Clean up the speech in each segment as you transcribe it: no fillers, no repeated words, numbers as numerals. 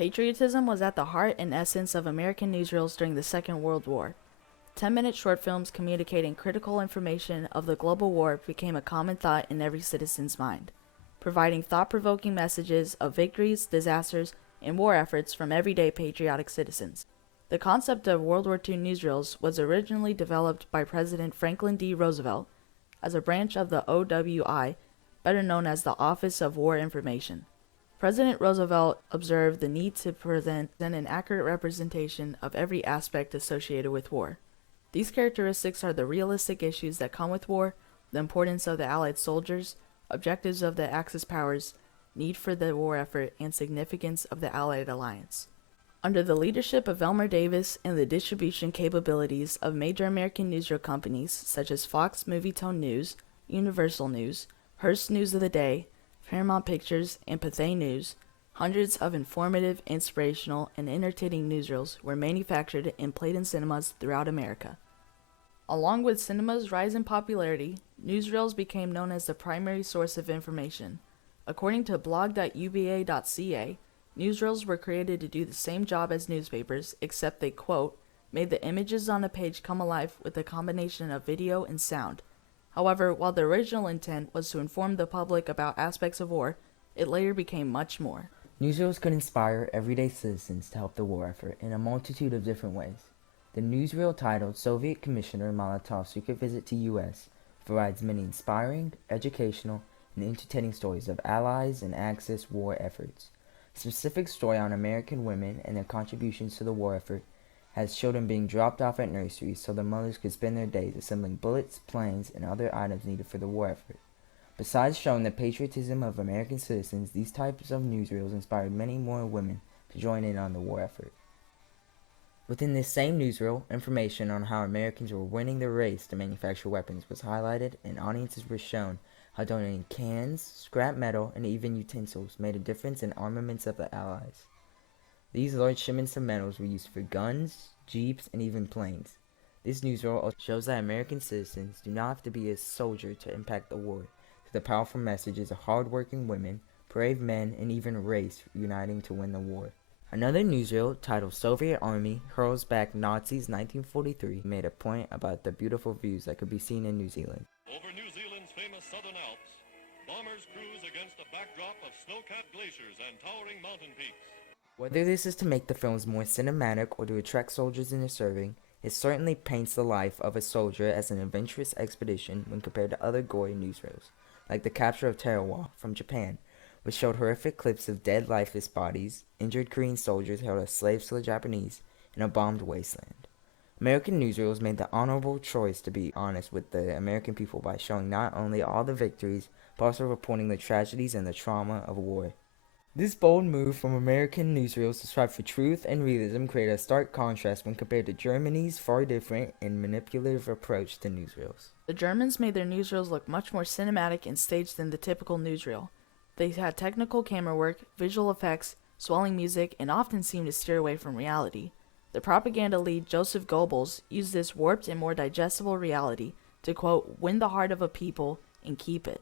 Patriotism was at the heart and essence of American newsreels during the Second World War. 10-minute short films communicating critical information of the global war became a common thought in every citizen's mind, providing thought-provoking messages of victories, disasters, and war efforts from everyday patriotic citizens. The concept of World War II newsreels was originally developed by President Franklin D. Roosevelt as a branch of the WWII, better known as the Office of War Information. President Roosevelt observed the need to present an accurate representation of every aspect associated with war. These characteristics are the realistic issues that come with war, the importance of the Allied soldiers, objectives of the Axis powers, need for the war effort, and significance of the Allied alliance. Under the leadership of Elmer Davis and the distribution capabilities of major American newsreel companies such as Fox Movietone News, Universal News, Hearst News of the Day, Paramount Pictures, and Pathé News, hundreds of informative, inspirational, and entertaining newsreels were manufactured and played in cinemas throughout America. Along with cinema's rise in popularity, newsreels became known as the primary source of information. According to blog.uba.ca, newsreels were created to do the same job as newspapers, except they, quote, made the images on a page come alive with a combination of video and sound. However, while the original intent was to inform the public about aspects of war, it later became much more. Newsreels could inspire everyday citizens to help the war effort in a multitude of different ways. The newsreel titled Soviet Commissioner Molotov's Secret Visit to U.S. provides many inspiring, educational, and entertaining stories of Allies and Axis war efforts. A specific story on American women and their contributions to the war effort has children being dropped off at nurseries so their mothers could spend their days assembling bullets, planes, and other items needed for the war effort. Besides showing the patriotism of American citizens, these types of newsreels inspired many more women to join in on the war effort. Within this same newsreel, information on how Americans were winning the race to manufacture weapons was highlighted, and audiences were shown how donating cans, scrap metal, and even utensils made a difference in armaments of the Allies. These large shipments of metals were used for guns, jeeps, and even planes. This newsreel also shows that American citizens do not have to be a soldier to impact the war, through the powerful messages of hard-working women, brave men, and even race uniting to win the war. Another newsreel, titled Soviet Army Hurls Back Nazis 1943, made a point about the beautiful views that could be seen in New Zealand. Over New Zealand's famous Southern Alps, bombers cruise against a backdrop of snow-capped glaciers and towering mountain peaks. Whether this is to make the films more cinematic or to attract soldiers into serving, it certainly paints the life of a soldier as an adventurous expedition when compared to other gory newsreels, like the capture of Tarawa from Japan, which showed horrific clips of dead lifeless bodies, injured Korean soldiers held as slaves to the Japanese, in a bombed wasteland. American newsreels made the honorable choice to be honest with the American people by showing not only all the victories, but also reporting the tragedies and the trauma of war. This bold move from American newsreels to strive for truth and realism created a stark contrast when compared to Germany's far different and manipulative approach to newsreels. The Germans made their newsreels look much more cinematic and staged than the typical newsreel. They had technical camera work, visual effects, swelling music, and often seemed to steer away from reality. The propaganda lead Joseph Goebbels used this warped and more digestible reality to, quote, win the heart of a people and keep it.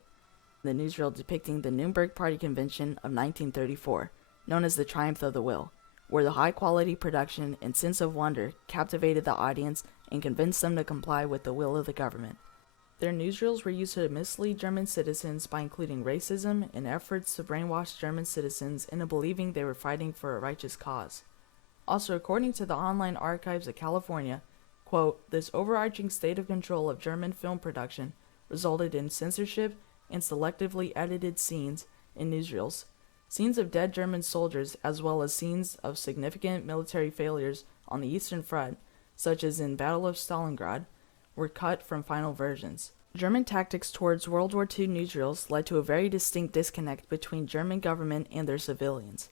The newsreel depicting the Nuremberg Party Convention of 1934, known as the Triumph of the Will, where the high-quality production and sense of wonder captivated the audience and convinced them to comply with the will of the government. Their newsreels were used to mislead German citizens by including racism and efforts to brainwash German citizens into believing they were fighting for a righteous cause. Also, according to the Online Archives of California, quote, this overarching state of control of German film production resulted in censorship and selectively edited scenes in newsreels. Scenes of dead German soldiers, as well as scenes of significant military failures on the Eastern Front, such as in Battle of Stalingrad, were cut from final versions. German tactics towards World War II newsreels led to a very distinct disconnect between German government and their civilians.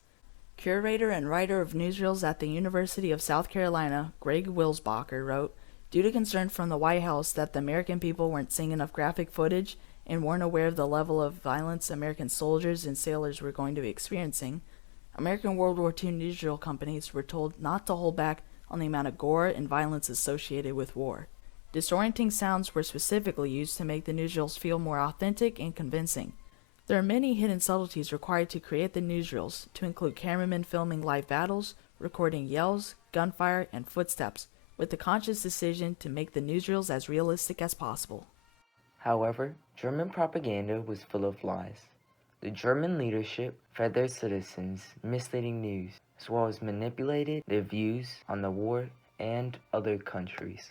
Curator and writer of newsreels at the University of South Carolina, Greg Wilsbacher, wrote, due to concern from the White House that the American people weren't seeing enough graphic footage and weren't aware of the level of violence American soldiers and sailors were going to be experiencing, American World War II newsreel companies were told not to hold back on the amount of gore and violence associated with war. Disorienting sounds were specifically used to make the newsreels feel more authentic and convincing. There are many hidden subtleties required to create the newsreels, to include cameramen filming live battles, recording yells, gunfire, and footsteps, with the conscious decision to make the newsreels as realistic as possible. However, German propaganda was full of lies. The German leadership fed their citizens misleading news, as well as manipulated their views on the war and other countries.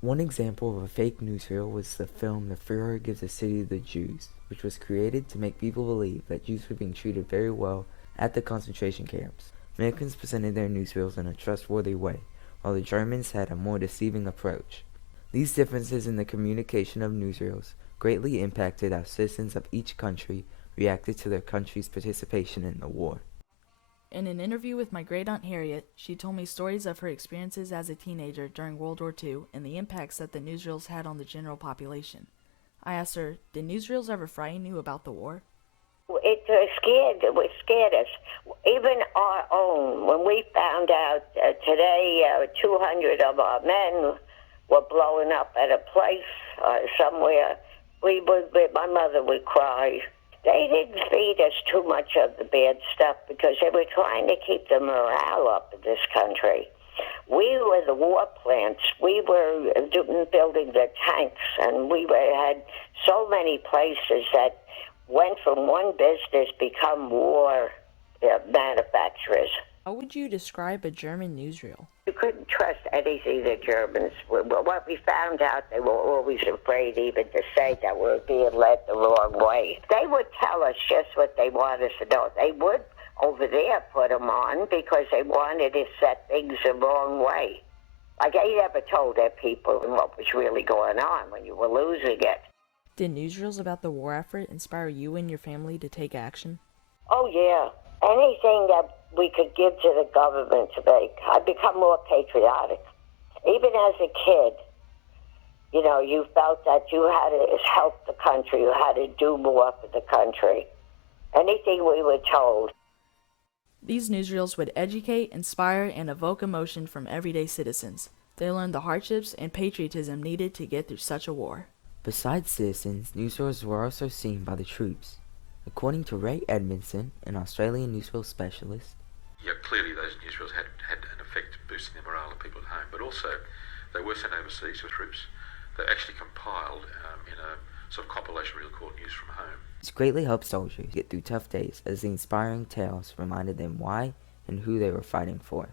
One example of a fake newsreel was the film The Führer Gives a City to the Jews, which was created to make people believe that Jews were being treated very well at the concentration camps. Americans presented their newsreels in a trustworthy way, while the Germans had a more deceiving approach. These differences in the communication of newsreels greatly impacted how citizens of each country reacted to their country's participation in the war. In an interview with my great-aunt Harriet, she told me stories of her experiences as a teenager during World War II and the impacts that the newsreels had on the general population. I asked her, did newsreels ever frighten you about the war? It scared us. Even our own, when we found out today 200 of our men were blowing up at a place somewhere, my mother would cry. They didn't feed us too much of the bad stuff because they were trying to keep the morale up in this country. We were the war plants. We were building the tanks, and had so many places that went from one business become war manufacturers. How would you describe a German newsreel? You couldn't trust anything the Germans were. What we found out, they were always afraid even to say that we were being led the wrong way. They would tell us just what they wanted us to know. They would over there put them on because they wanted to set things the wrong way. Like they never told their people what was really going on when you were losing it. Did newsreels about the war effort inspire you and your family to take action? Oh, yeah. Anything that we could give to the government to make. I've become more patriotic. Even as a kid, you felt that you had to help the country. You had to do more for the country. Anything we were told. These newsreels would educate, inspire, and evoke emotion from everyday citizens. They learned the hardships and patriotism needed to get through such a war. Besides citizens, newsreels were also seen by the troops. According to Ray Edmondson, an Australian newsreel specialist, clearly those newsreels had an effect boosting the morale of people at home, but also they were sent overseas with troops. They actually compiled in a sort of compilation reel called News from Home. This greatly helped soldiers get through tough days as the inspiring tales reminded them why and who they were fighting for.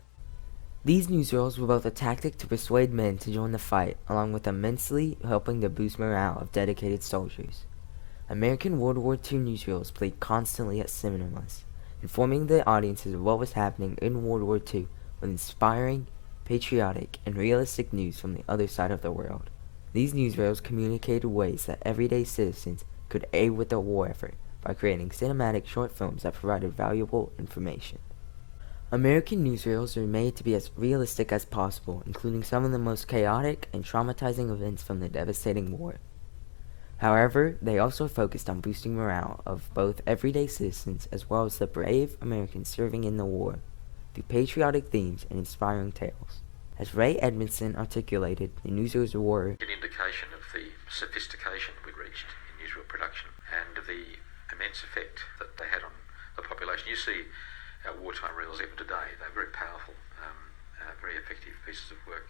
These newsreels were both a tactic to persuade men to join the fight, along with immensely helping to boost morale of dedicated soldiers. American World War II newsreels played constantly at cinemas, informing the audiences of what was happening in World War II with inspiring, patriotic, and realistic news from the other side of the world. These newsreels communicated ways that everyday citizens could aid with the war effort by creating cinematic short films that provided valuable information. American newsreels were made to be as realistic as possible, including some of the most chaotic and traumatizing events from the devastating war. However, they also focused on boosting morale of both everyday citizens as well as the brave Americans serving in the war through patriotic themes and inspiring tales. As Ray Edmondson articulated, the newsreels were an indication of the sophistication we'd reached in newsreel production and the immense effect that they had on the population. You see our wartime reels even today, they're very powerful, very effective pieces of work.